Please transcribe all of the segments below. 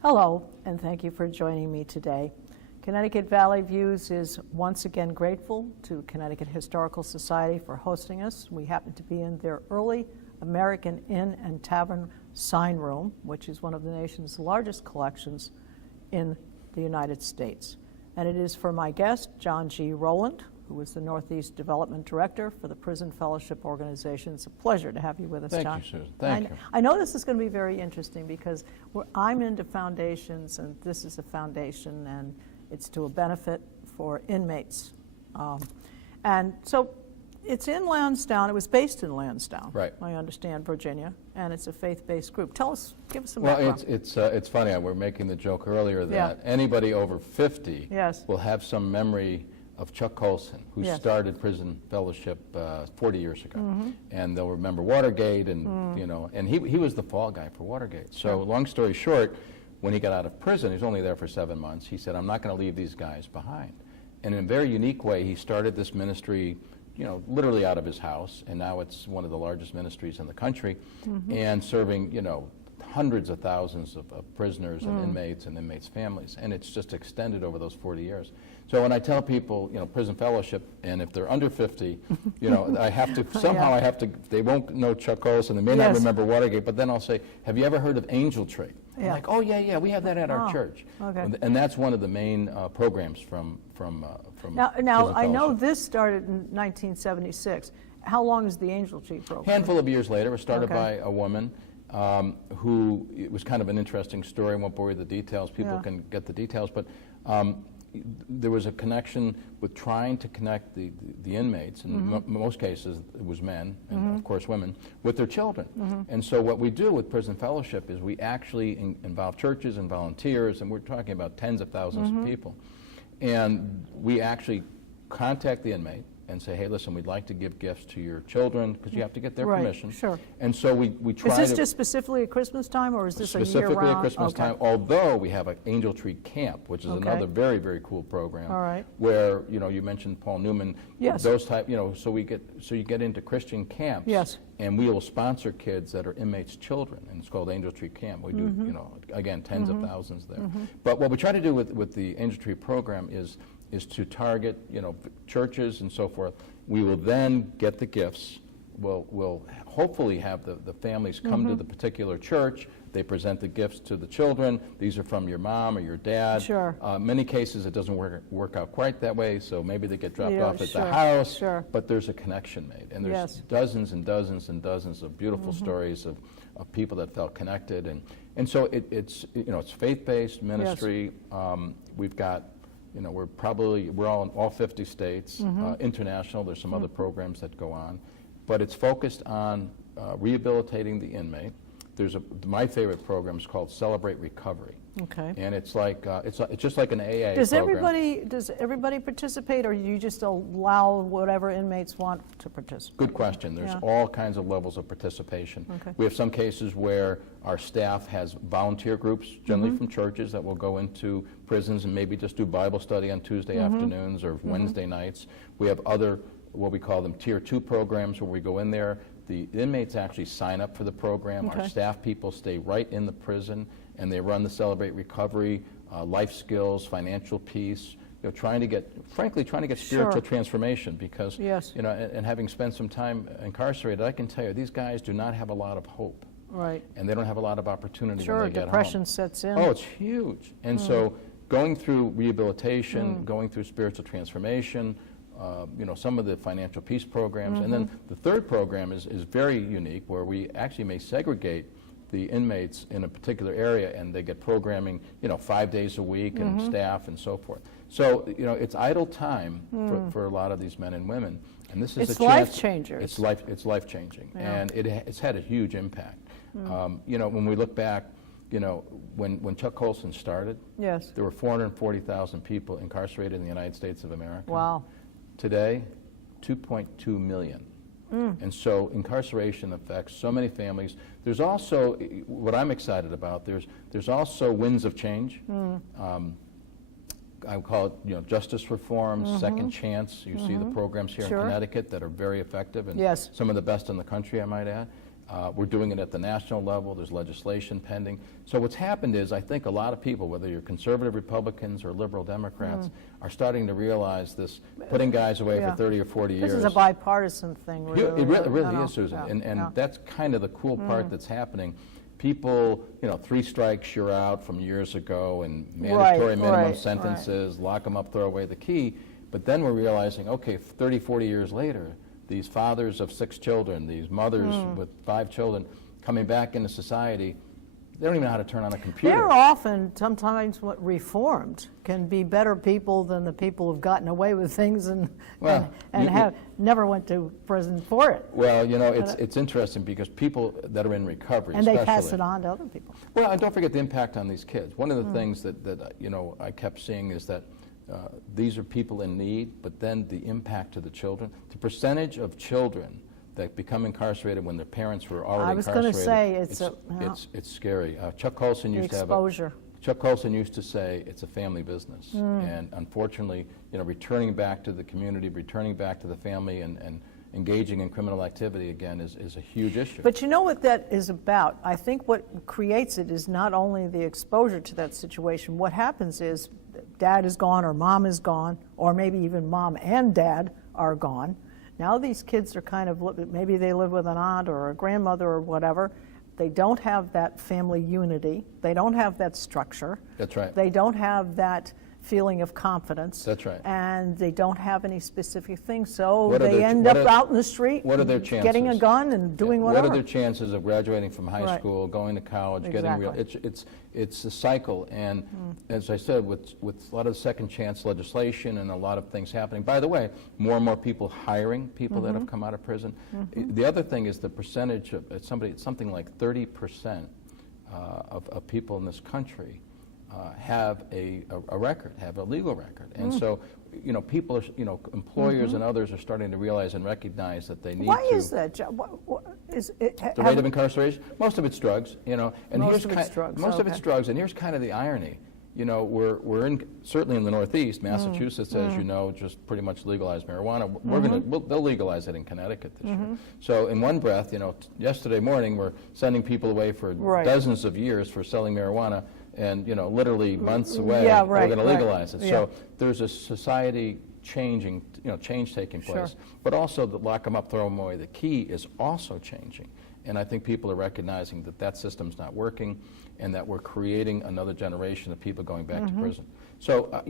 Hello, and thank you for joining me today. Connecticut Valley Views is once again grateful to Connecticut Historical Society for hosting us. We happen to be in their early American Inn and Tavern sign room, which is one of the nation's largest collections in the United States. And it is for my guest, John G. Rowland, who is the Northeast Development Director for the Prison Fellowship Organization. It's a pleasure to have you with us, John. Thank you, Susan. Thank you. I know this is going to be very interesting because I'm into foundations, and this is a foundation, and it's to a benefit for inmates. And so it's in Lansdowne. It was based in Lansdowne, right? I understand, Virginia, and it's a faith-based group. Tell us, give us some well, background. it's funny. We're making the joke earlier that anybody over 50 will have some memory of Chuck Colson, who started Prison Fellowship 40 years ago, and they'll remember Watergate, and you know, and he was the fall guy for Watergate. So, long story short, when he got out of prison, he was only there for 7 months. He said, "I'm not going to leave these guys behind." And in a very unique way, he started this ministry, you know, literally out of his house, and now it's one of the largest ministries in the country, and serving, you know, hundreds of thousands of prisoners and inmates' families, and it's just extended over those 40 years. So when I tell people, you know, prison fellowship, and if they're under 50, you know, I have to, somehow I have to, they won't know Chuck Colson, they may not remember Watergate, but then I'll say, have you ever heard of Angel Tree? Yeah. Like, oh yeah, we have that at our church. Okay. And that's one of the main programs from Now I know this started in 1976. How long is the Angel Tree program? Handful of years later. It was started by a woman who, it was kind of an interesting story. I won't bore you with the details. People can get the details, but there was a connection with trying to connect the inmates, in most cases it was men, and of course women, with their children. And so what we do with Prison Fellowship is we actually involve churches and volunteers, and we're talking about tens of thousands of people. And we actually contact the inmate and say, hey, listen, we'd like to give gifts to your children, because you have to get their permission. Sure. And so we try to... Is this just specifically at Christmas time, or is this a year-round? Specifically at Christmas time, although we have an Angel Tree Camp, which is another very, very cool program. All right. Where, you know, you mentioned Paul Newman. Yes. Those type, you know, so you get into Christian camps. Yes. And we will sponsor kids that are inmates' children, and it's called Angel Tree Camp. We do, you know, again, tens of thousands there. But what we try to do with the Angel Tree program is to target, you know, churches and so forth. We will then get the gifts. We'll hopefully have the families come to the particular church. They present the gifts to the children. These are from your mom or your dad. Sure. Many cases it doesn't work out quite that way, so maybe they get dropped off at the house. Sure. But there's a connection made, and there's dozens and dozens and dozens of beautiful stories of people that felt connected, and so it's you know, it's faith-based ministry. We've got, you know, we're all in all 50 states, international. There's some other programs that go on, but it's focused on rehabilitating the inmate. My favorite program is called Celebrate Recovery. Okay. And it's like it's just like an AA program. Does everybody participate, or you just allow whatever inmates want to participate? Good question. There's all kinds of levels of participation. Okay. We have some cases where our staff has volunteer groups, generally from churches, that will go into prisons and maybe just do Bible study on Tuesday afternoons or Wednesday nights. We have other, what we call them Tier 2 programs, where we go in there. The inmates actually sign up for the program. Our staff people stay right in the prison, and they run the Celebrate Recovery, life skills, financial peace, you know, trying to get spiritual transformation, because, you know, and having spent some time incarcerated, I can tell you, these guys do not have a lot of hope. Right. And they don't have a lot of opportunity when they get home. Depression sets in. Oh, it's huge. And so going through rehabilitation, going through spiritual transformation, you know, some of the financial peace programs. And then the third program is very unique, where we actually may segregate the inmates in a particular area, and they get programming, you know, 5 days a week, and staff and so forth. So, you know, it's idle time for a lot of these men and women. And this is a life changers. It's life changing, and it's had a huge impact. You know, when we look back, you know, when Chuck Colson started, there were 440,000 people incarcerated in the United States of America. Wow. Today, 2.2 million. And so incarceration affects so many families. There's also, what I'm excited about, there's also winds of change. I would call it, you know, justice reform, second chance. You see the programs here in Connecticut that are very effective, and some of the best in the country, I might add. We're doing it at the national level. There's legislation pending. So what's happened is, I think a lot of people, whether you're conservative Republicans or liberal Democrats, are starting to realize this, putting guys away for 30 or 40 years. This is a bipartisan thing, really. It really is, Susan. And that's kind of the cool part that's happening. People, 3 strikes, you're out from years ago, and mandatory minimum sentences, lock them up, throw away the key. But then we're realizing, okay, 30, 40 years later, these fathers of 6 children, these mothers with 5 children, coming back into society, they don't even know how to turn on a computer. They're often, sometimes, reformed, can be better people than the people who've gotten away with things and have never went to prison for it. Well, it's interesting because people that are in recovery, and they pass it on to other people. Well, and don't forget the impact on these kids. One of the things that I kept seeing is that these are people in need, but then the impact to the children, the percentage of children that become incarcerated when their parents were already incarcerated. I was going to say it's scary. Chuck Colson used to have exposure. Chuck Colson used to say it's a family business, and unfortunately, returning back to the community, returning back to the family, and engaging in criminal activity again is a huge issue. But you know what that is about? I think what creates it is not only the exposure to that situation. What happens is dad is gone or mom is gone, or maybe even mom and dad are gone. Now these kids are kind of, maybe they live with an aunt or a grandmother or whatever. They don't have that family unity. They don't have that structure. That's right. They don't have that feeling of confidence. That's right. And they don't have any specific things, so they end up out in the street. What are their chances? Getting a gun and doing whatever. What are their chances of graduating from high school, going to college, getting real? It's a cycle, and as I said, with a lot of second chance legislation and a lot of things happening. By the way, more and more people hiring people that have come out of prison. The other thing is the percentage of something like 30% of people in this country have a record, have a legal record. And so, people are, employers and others are starting to realize and recognize that they need to. Why is that? What is it, the rate of incarceration? Most of it's drugs, and most of it's drugs. Most of it's drugs, and here's kind of the irony. We're certainly in the Northeast, Massachusetts, as you know, just pretty much legalized marijuana. They'll legalize it in Connecticut this year. So in one breath, yesterday morning we're sending people away for dozens of years for selling marijuana. And literally months away, we're going to legalize it. So there's a society change taking place. But also the lock them up, throw them away. The key is also changing. And I think people are recognizing that system's not working, and that we're creating another generation of people going back to prison. So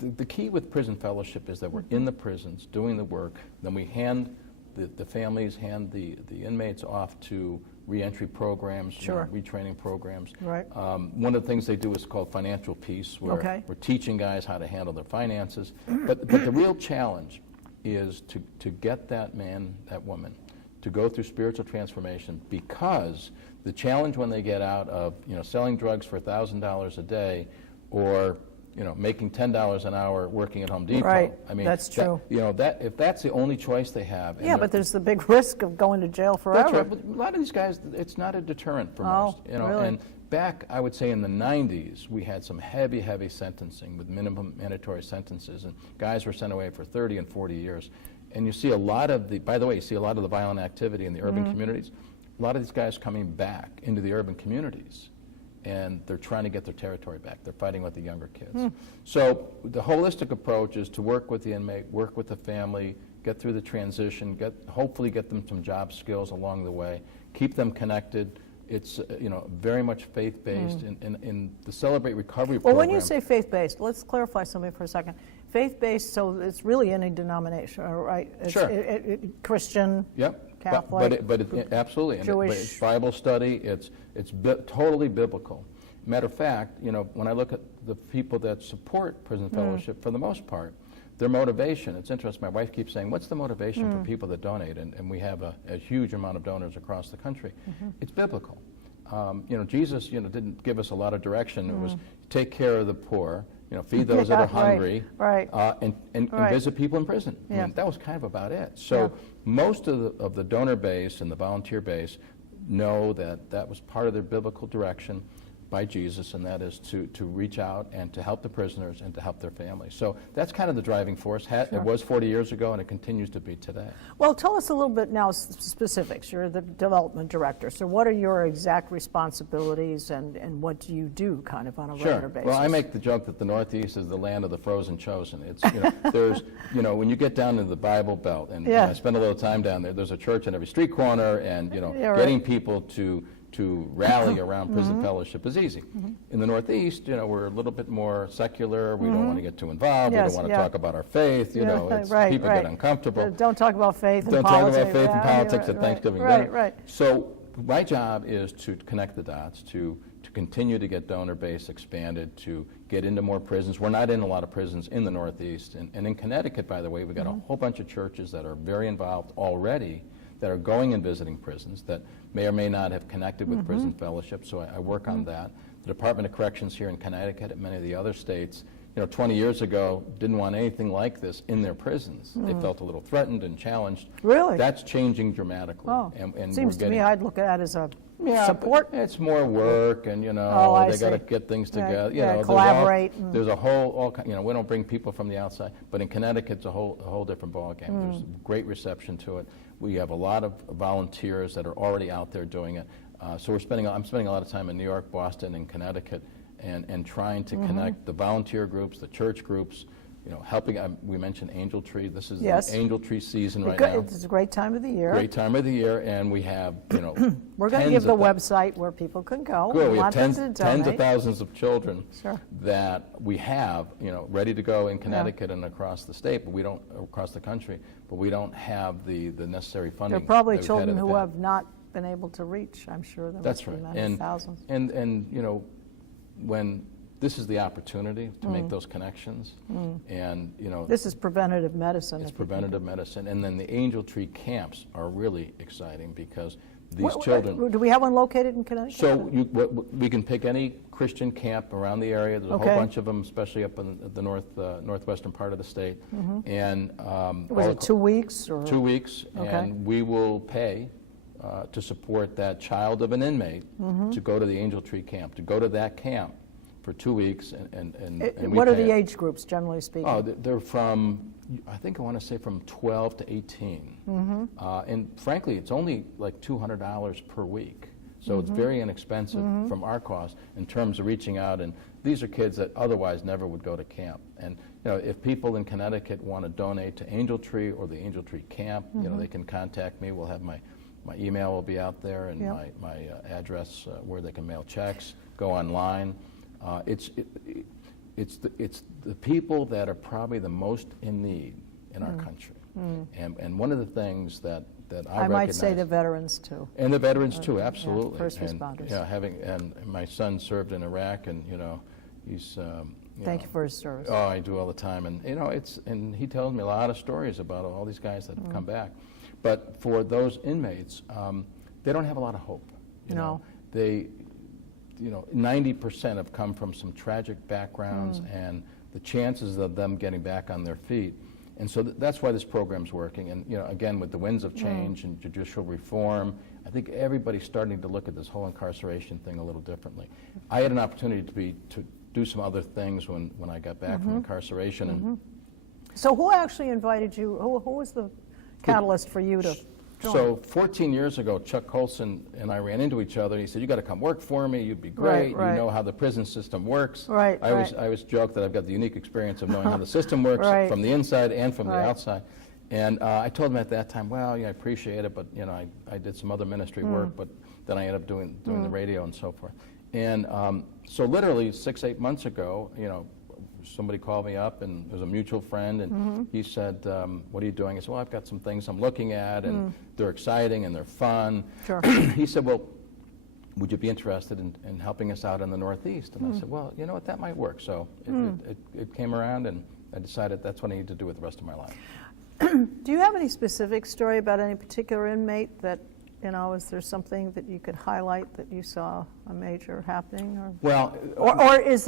the key with prison fellowship is that we're in the prisons doing the work. Then we hand the families, hand the inmates off to reentry programs, retraining programs. Right. One of the things they do is called financial peace, where we're teaching guys how to handle their finances. But the real challenge is to get that man, that woman, to go through spiritual transformation, because the challenge when they get out of selling drugs for $1,000 a day, or making $10 an hour working at Home Depot. Right. I mean, that's true. If that's the only choice they have. But there's the big risk of going to jail forever. That's right. But a lot of these guys, it's not a deterrent for most. Really? And back, I would say in the 90s, we had some heavy sentencing with minimum mandatory sentences, and guys were sent away for 30 and 40 years. And you see a lot of the violent activity in the urban communities. A lot of these guys coming back into the urban communities, and they're trying to get their territory back. They're fighting with the younger kids. So the holistic approach is to work with the inmate, work with the family, get through the transition, hopefully get them some job skills along the way, keep them connected. It's very much faith-based. In the Celebrate Recovery program. Well, when you say faith-based, let's clarify something for a second. Faith-based, so it's really any denomination, right? Sure. Christian. Yep. Catholic, but absolutely. Jewish. But it's Bible study. It's totally biblical. Matter of fact, when I look at the people that support prison fellowship, for the most part, their motivation. It's interesting. My wife keeps saying, "What's the motivation for people that donate?" And we have a huge amount of donors across the country. It's biblical. Jesus, didn't give us a lot of direction. It was take care of the poor. Feed those that are hungry, and visit people in prison. I mean, that was kind of about it. So most of the donor base and the volunteer base know that was part of their biblical direction. by Jesus, and that is to reach out and to help the prisoners and to help their families. So that's kind of the driving force. It was 40 years ago, and it continues to be today. Well, tell us a little bit now specifics. You're the development director, so what are your exact responsibilities, and what do you do kind of on a regular basis? Well, I make the joke that the Northeast is the land of the frozen chosen. It's, there's, when you get down into the Bible Belt, and I spend a little time down there, there's a church in every street corner, and, getting people to rally around prison fellowship is easy. In the Northeast, we're a little bit more secular. We don't want to get too involved. We don't want to talk about our faith. People get uncomfortable. Don't talk about faith and don't politics. Talk about faith and politics at Thanksgiving dinner. Right. So my job is to connect the dots, to continue to get donor base expanded, to get into more prisons. We're not in a lot of prisons in the Northeast. And in Connecticut, by the way, we've got a whole bunch of churches that are very involved already, that are going and visiting prisons, that may or may not have connected with prison fellowship, so I work on that. The Department of Corrections here in Connecticut and many of the other states, 20 years ago, didn't want anything like this in their prisons. They felt a little threatened and challenged. Really? That's changing dramatically. Oh. And seems to me I'd look at it as a support. It's more work, and they got to get things together. Collaborate. There's a whole, we don't bring people from the outside, but in Connecticut, it's a whole different ballgame. There's great reception to it. We have a lot of volunteers that are already out there doing it. So I'm spending a lot of time in New York, Boston, and Connecticut, and trying to connect the volunteer groups, the church groups, helping. We mentioned Angel Tree. This is the Angel Tree season right now. It's a great time of the year. Great time of the year, and we have, We're going to give the website where people can go. Good. We have tens of thousands of children that we have, ready to go in Connecticut and across the state, but we don't, across the country, but we don't have the necessary funding. There are probably children who have not been able to reach. I'm sure there must be many thousands. And when this is the opportunity to make those connections, and this is preventative medicine. It's preventative medicine, and then the Angel Tree camps are really exciting because these children. Do we have one located in Connecticut? So we can pick any Christian camp around the area. There's a whole bunch of them, especially up in the northwestern part of the state. And was it 2 weeks? Or? 2 weeks, and we will pay to support that child of an inmate to go to the Angel Tree camp, to go to that camp for 2 weeks. And what are the age groups, generally speaking? Oh, they're from, I think I want to say from 12 to 18. And frankly, it's only like $200 per week. So it's very inexpensive from our cost in terms of reaching out. And these are kids that otherwise never would go to camp. And if people in Connecticut want to donate to Angel Tree or the Angel Tree camp, they can contact me. We'll have my email will be out there, and my address where they can mail checks, go online. It's the people that are probably the most in need in our country. And one of the things that I might say the veterans too. And the veterans too, absolutely. First responders. And my son served in Iraq, and he's. Thank you for his service. Oh, I do all the time, and and he tells me a lot of stories about all these guys that have come back. But for those inmates, they don't have a lot of hope. No. They 90% have come from some tragic backgrounds, and the chances of them getting back on their feet. And so that's why this program's working. And again, with the winds of change and judicial reform, I think everybody's starting to look at this whole incarceration thing a little differently. I had an opportunity to do some other things when I got back from incarceration. And so who actually invited you? Who was the catalyst for you to join? So 14 years ago, Chuck Colson and I ran into each other. He said, "You got to come work for me. You'd be great. Right. You know how the prison system works." Right. I always joke that I've got the unique experience of knowing how the system works from the inside and from the outside. And I told him at that time, "Well, I appreciate it, but I did some other ministry work, but then I ended up doing the radio and so forth." And so literally 6-8 months ago, somebody called me up, and there's a mutual friend, and he said, "What are you doing?" I said, "Well, I've got some things I'm looking at, and they're exciting and they're fun." Sure. He said, "Well, would you be interested in helping us out in the Northeast?" And I said, "Well, you know what, that might work." So it came around, and I decided that's what I need to do with the rest of my life. Do you have any specific story about any particular inmate that, is there something that you could highlight that you saw a major happening? Or is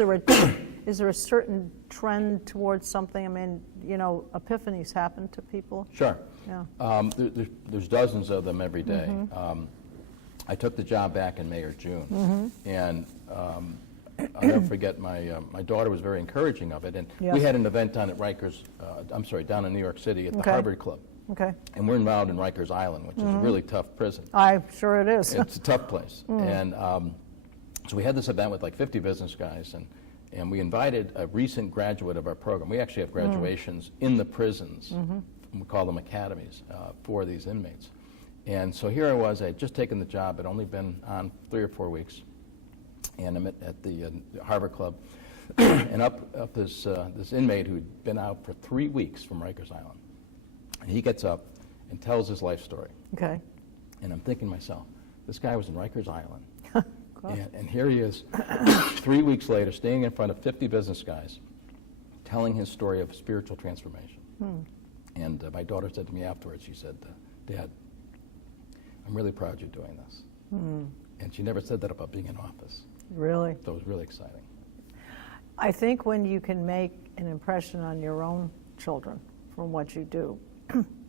there a certain trend towards something? I mean, epiphanies happen to people. Sure. Yeah. There's dozens of them every day. I took the job back in May or June, and I'll never forget, my daughter was very encouraging of it, and we had an event down at Rikers, down in New York City at the Harvard Club. Okay. And we're involved in Rikers Island, which is a really tough prison. I'm sure it is. It's a tough place. And so we had this event with like 50 business guys, and we invited a recent graduate of our program. We actually have graduations in the prisons. We call them academies for these inmates. And so here I was, I had just taken the job, had only been on 3 or 4 weeks. And I'm at the Harvard Club, and up this inmate who'd been out for 3 weeks from Rikers Island. And he gets up and tells his life story. Okay. And I'm thinking to myself, this guy was in Rikers Island. and here he is, 3 weeks later, standing in front of 50 business guys, telling his story of spiritual transformation. And my daughter said to me afterwards, she said, Dad, I'm really proud you're doing this. And she never said that about being in office. Really? So it was really exciting. I think when you can make an impression on your own children from what you do,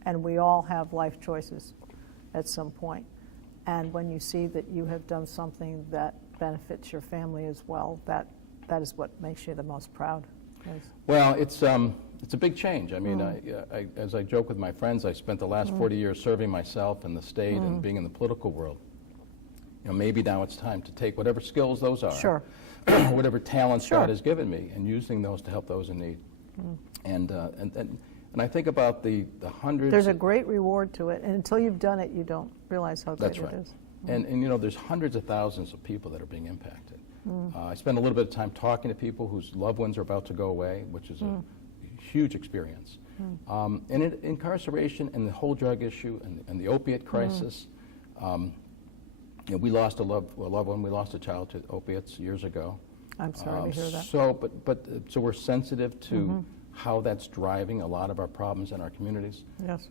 and we all have life choices at some point, and when you see that you have done something that benefits your family as well, that is what makes you the most proud. Yes. Well, it's a big change. I mean, as I joke with my friends, I spent the last 40 years serving myself and the state and being in the political world. You know, maybe now it's time to take whatever skills those are, sure, whatever talents God has given me, and using those to help those in need. And I think about the hundreds. There's a great reward to it, and until you've done it, you don't realize how great it is. And you know, there's hundreds of thousands of people that are being impacted. I spend a little bit of time talking to people whose loved ones are about to go away, which is a huge experience. And incarceration and the whole drug issue and the opiate crisis. You know, we lost a loved one. We lost a child to opiates years ago. I'm sorry to hear that. So we're sensitive to how that's driving a lot of our problems in our communities. Yes.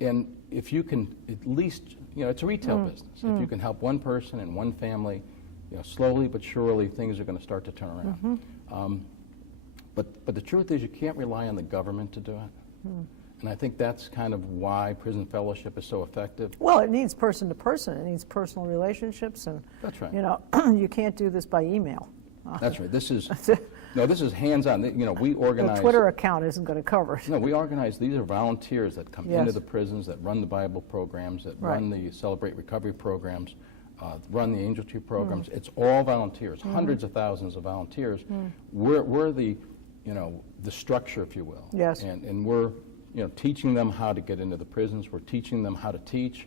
And if you can at least, you know, it's a retail business. If you can help one person and one family, you know, slowly but surely things are going to start to turn around. But the truth is, you can't rely on the government to do it. And I think that's kind of why prison fellowship is so effective. Well, it needs person to person. It needs personal relationships, and that's right. You know, you can't do this by email. That's right. This is this is hands-on. You know, we organize. The Twitter account isn't going to cover it. No, we organize. These are volunteers that come into the prisons, that run the Bible programs, that run the Celebrate Recovery programs, run the Angel Tree programs. It's all volunteers. Hundreds of thousands of volunteers. We're the, you know, the structure, if you will. Yes. And we're, you know, teaching them how to get into the prisons. We're teaching them how to teach,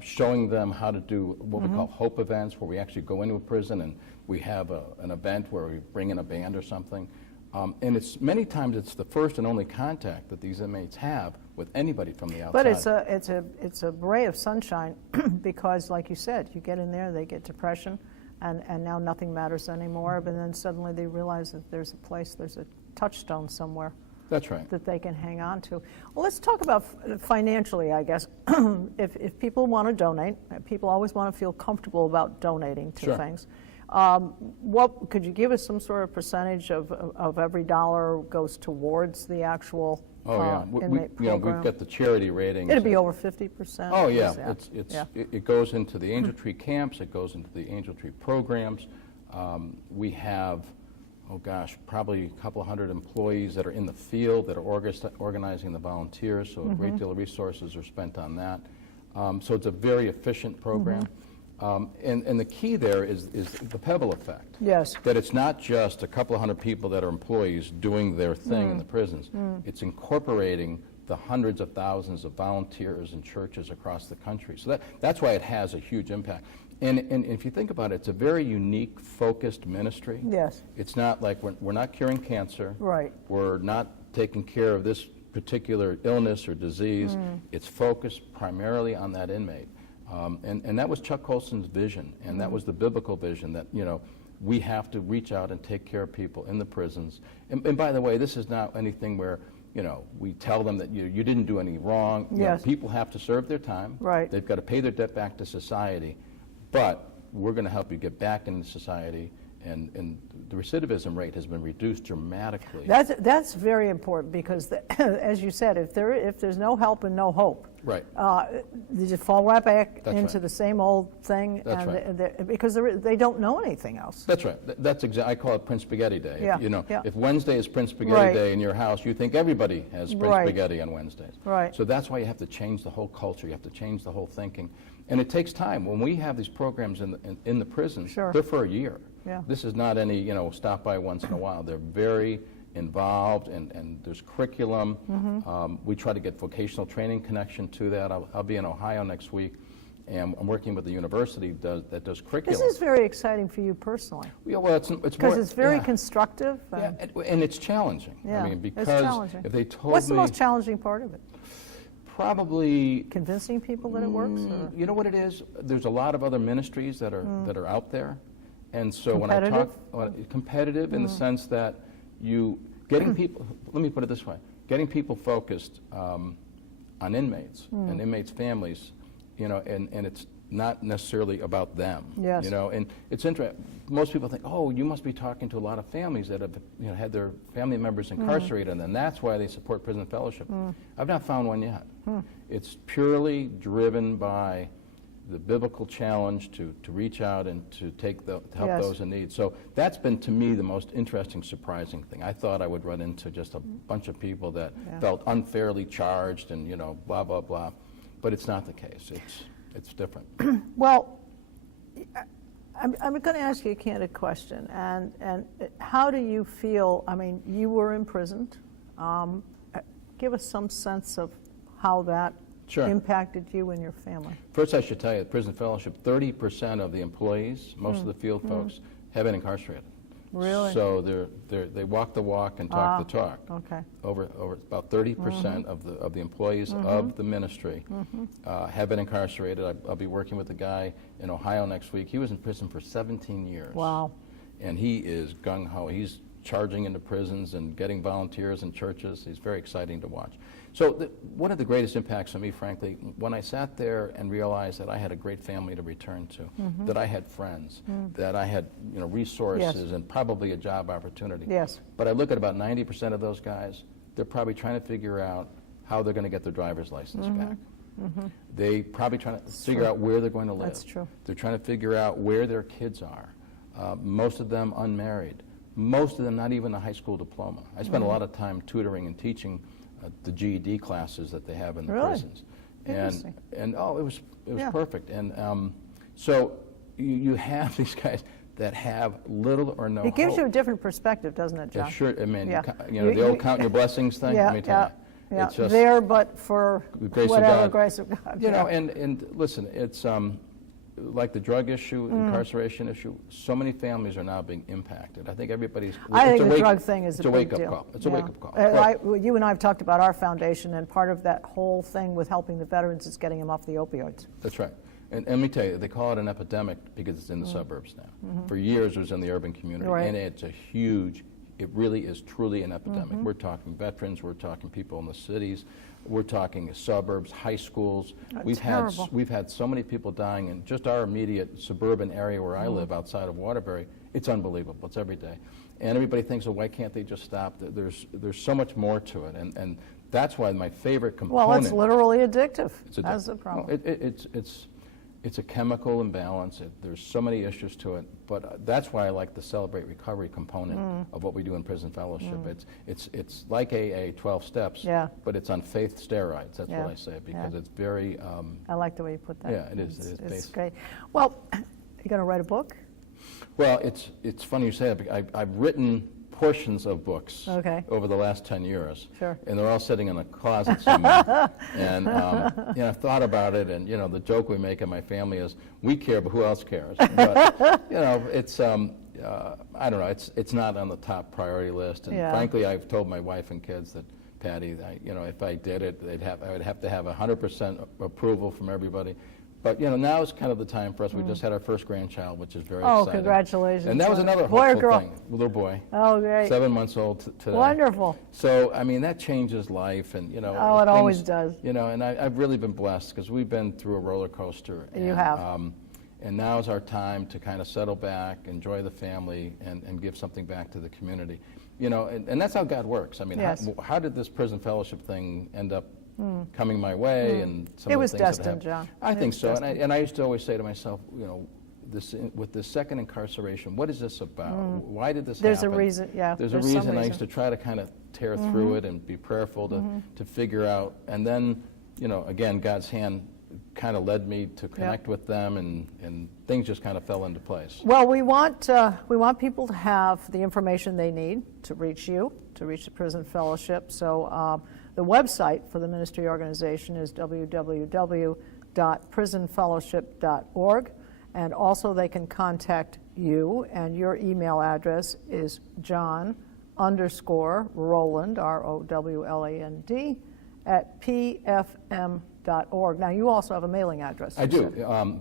showing them how to do what we call hope events, where we actually go into a prison and we have an event where we bring in a band or something. And it's many times it's the first and only contact that these inmates have with anybody from the outside. But it's a ray of sunshine because, like you said, you get in there, they get depression, and now nothing matters anymore. But then suddenly they realize that there's a place, there's a touchstone somewhere. That's right. That they can hang on to. Well, let's talk about financially, I guess. If people want to donate, people always want to feel comfortable about donating to things. What could you give us some sort of percentage of every dollar goes towards the actual inmate program? We've got the charity ratings. It'd be over 50%. Oh yeah, it goes into the Angel Tree camps. It goes into the Angel Tree programs. We have, probably a couple of hundred employees that are in the field that are organizing the volunteers. So a great deal of resources are spent on that. So it's a very efficient program. And the key there is the pebble effect. Yes. That it's not just a couple of hundred people that are employees doing their thing in the prisons. It's incorporating the hundreds of thousands of volunteers and churches across the country. So that's why it has a huge impact. And if you think about it, it's a very unique, focused ministry. Yes. It's not like we're not curing cancer. Right. We're not taking care of this particular illness or disease. It's focused primarily on that inmate. And that was Chuck Colson's vision, and that was the biblical vision that, you know, we have to reach out and take care of people in the prisons. And by the way, this is not anything where, you know, we tell them that you didn't do any wrong. You know, people have to serve their time. Right. They've got to pay their debt back to society. But we're going to help you get back into society and the recidivism rate has been reduced dramatically. That's very important because, as you said, if there's no help and no hope, right, they just fall right back into right. the same old thing. That's and right. Because they don't know anything else. That's right. That's exactly. I call it Prince Spaghetti Day. Yeah. If Wednesday is Prince Spaghetti Right. Day in your house, you think everybody has Prince Right. Spaghetti on Wednesdays. Right. So that's why you have to change the whole culture. You have to change the whole thinking, and it takes time. When we have these programs in the prison, Sure. they're for a year. Yeah. This is not any stop by once in a while. They're very involved, and there's curriculum. We try to get vocational training connection to that. I'll be in Ohio next week, and I'm working with the university that does curriculum. This is very exciting for you personally. Yeah, well, it's Because more, it's very yeah. I Yeah, and it's challenging. Yeah, I mean, because it's challenging. if they told What's me, the most challenging part of it? probably Convincing people that it works? Or? you know what it is? There's a lot of other ministries that are out there, and so when I Competitive? talk competitive in the sense that getting people. Let me put it this way: getting people focused on inmates and inmates' families, and it's not necessarily about them. Yes. And it's interesting. Most people think, oh, you must be talking to a lot of families that have had their family members incarcerated, and that's why they support prison fellowship. I've not found one yet. It's purely driven by the biblical challenge to reach out and to help Yes. those in need. So that's been, to me, the most interesting, surprising thing. I thought I would run into just a bunch of people that felt unfairly charged and, blah, blah, blah. But it's not the case. It's different. Well, I'm going to ask you a candid question. And how do you feel? I mean, you were imprisoned. Give us some sense of how that impacted you and your family. First, I should tell you, at Prison Fellowship, 30% of the employees, most of the field folks, have been incarcerated. Really? So they walk the walk and talk the talk. Okay. Over about 30% of the employees of the ministry have been incarcerated. I'll be working with a guy in Ohio next week. He was in prison for 17 years. Wow. And he is gung-ho. He's charging into prisons and getting volunteers in churches. He's very exciting to watch. So one of the greatest impacts on me, frankly, when I sat there and realized that I had a great family to return to, that I had friends, that I had resources and probably a job opportunity. Yes. But I look at about 90% of those guys, they're probably trying to figure out how they're going to get their driver's license back. They probably trying to figure out where they're going to live. That's true. They're trying to figure out where their kids are. Most of them unmarried. Most of them not even a high school diploma. I spent a lot of time tutoring and teaching the GED classes that they have in the prisons. Interesting. And it was perfect. And so you have these guys that have little or no It gives hope. you a different perspective, doesn't it, John? Yeah, sure. I mean, Yeah. the old count your blessings thing. Let me tell you. Yeah, It's just there, but for the grace whatever of God. grace of God. And listen, it's like the drug issue, incarceration issue. So many families are now being impacted. I think everybody's. I think the drug thing is a big wake-up deal. call. It's a wake-up call. You and I have talked about our foundation, and part of that whole thing with helping the veterans is getting them off the opioids. That's right. And let me tell you, they call it an epidemic because it's in the suburbs now. For years, it was in the urban community, and it's a huge. It really is truly an epidemic. We're talking veterans. We're talking people in the cities. We're talking suburbs, high schools. We've had so many people dying in just our immediate suburban area where I live, outside of Waterbury. It's unbelievable. It's every day, and everybody thinks, "Oh, why can't they just stop?" There's so much more to it, and that's why my favorite component. Well, it's literally addictive. It's addictive. That's the problem. Well, it's a chemical imbalance. There's so many issues to it, but that's why I like the Celebrate Recovery component of what we do in Prison Fellowship. It's like AA 12 steps, but it's on faith steroids. That's what I say, because it's very. I like the way you put that. Yeah, it is. It is. It's great. Well, you going to write a book? Well, it's funny you say that. I've written portions of books over the last 10 years. Sure. And they're all sitting in a closet somewhere. And I've thought about it, and the joke we make in my family is, we care, but who else cares? But it's I don't know, it's not on the top priority list. And frankly, I've told my wife and kids that, Patty, if I did it, I would have to have 100% approval from everybody. But now is kind of the time for us. We just had our first grandchild, which is very exciting. Oh, congratulations! And that was another boy or hopeful girl? Thing. Little boy. Oh, great! 7 months old today. Wonderful. So I mean, that changes life, and Oh, it always does. And I've really been blessed because we've been through a roller coaster. You have. and now's our time to kind of settle back, enjoy the family, and give something back to the community. You know, and that's how God works. I mean, yes. how did this prison fellowship thing end up coming my way? And some it of the was things destined, John. I think so. And I used to always say to myself, you know, with this second incarceration, what is this about? Why did this happen? There's a reason, yeah. There's a reason. I used to try to kind of tear through it and be prayerful to figure out. And then, you know, again, God's hand kind of led me to connect with them, and things just kind of fell into place. Well, we want people to have the information they need to reach you, to reach the Prison Fellowship. So the website for the ministry organization is www.prisonfellowship.org, and also they can contact you, and your email address is John_Rowland, ROWLAND, at pfm.org. Now, you also have a mailing address. I do.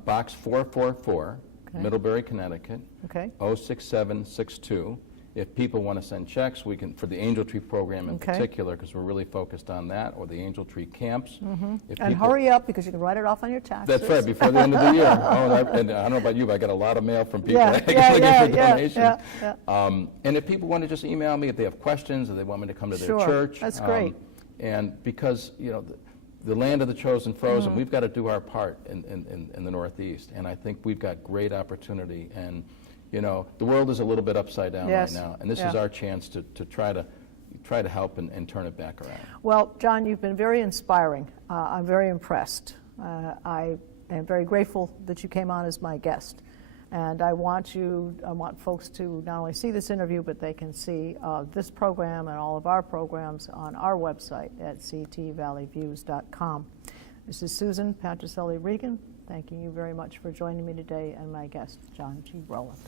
Box 444, Middlebury, Connecticut, 06762. If people want to send checks, we can, for the Angel Tree program in particular, because we're really focused on that, or the Angel Tree camps. And hurry up, because you can write it off on your taxes. That's right, before the end of the year. And I don't know about you, but I got a lot of mail from people for donations. And if people want to just email me, if they have questions, or they want me to come to their church. That's great. And because, you know, the land of the chosen frozen, we've got to do our part in the Northeast. And I think we've got great opportunity. And, you know, the world is a little bit upside down right now. And this is our chance to try to help and turn it back around. Well, John, you've been very inspiring. I'm very impressed. I am very grateful that you came on as my guest. And I want folks to not only see this interview, but they can see this program and all of our programs on our website at ctvalleyviews.com. This is Susan Patricelli-Regan, thanking you very much for joining me today, and my guest, John G. Rowland.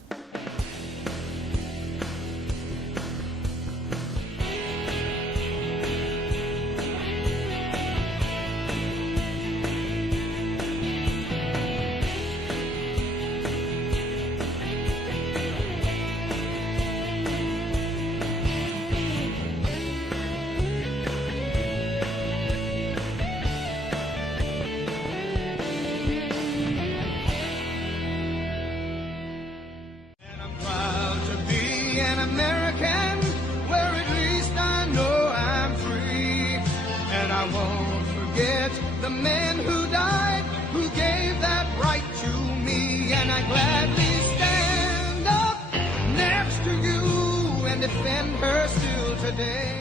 The men who died, who gave that right to me, and I gladly stand up next to you and defend her still today.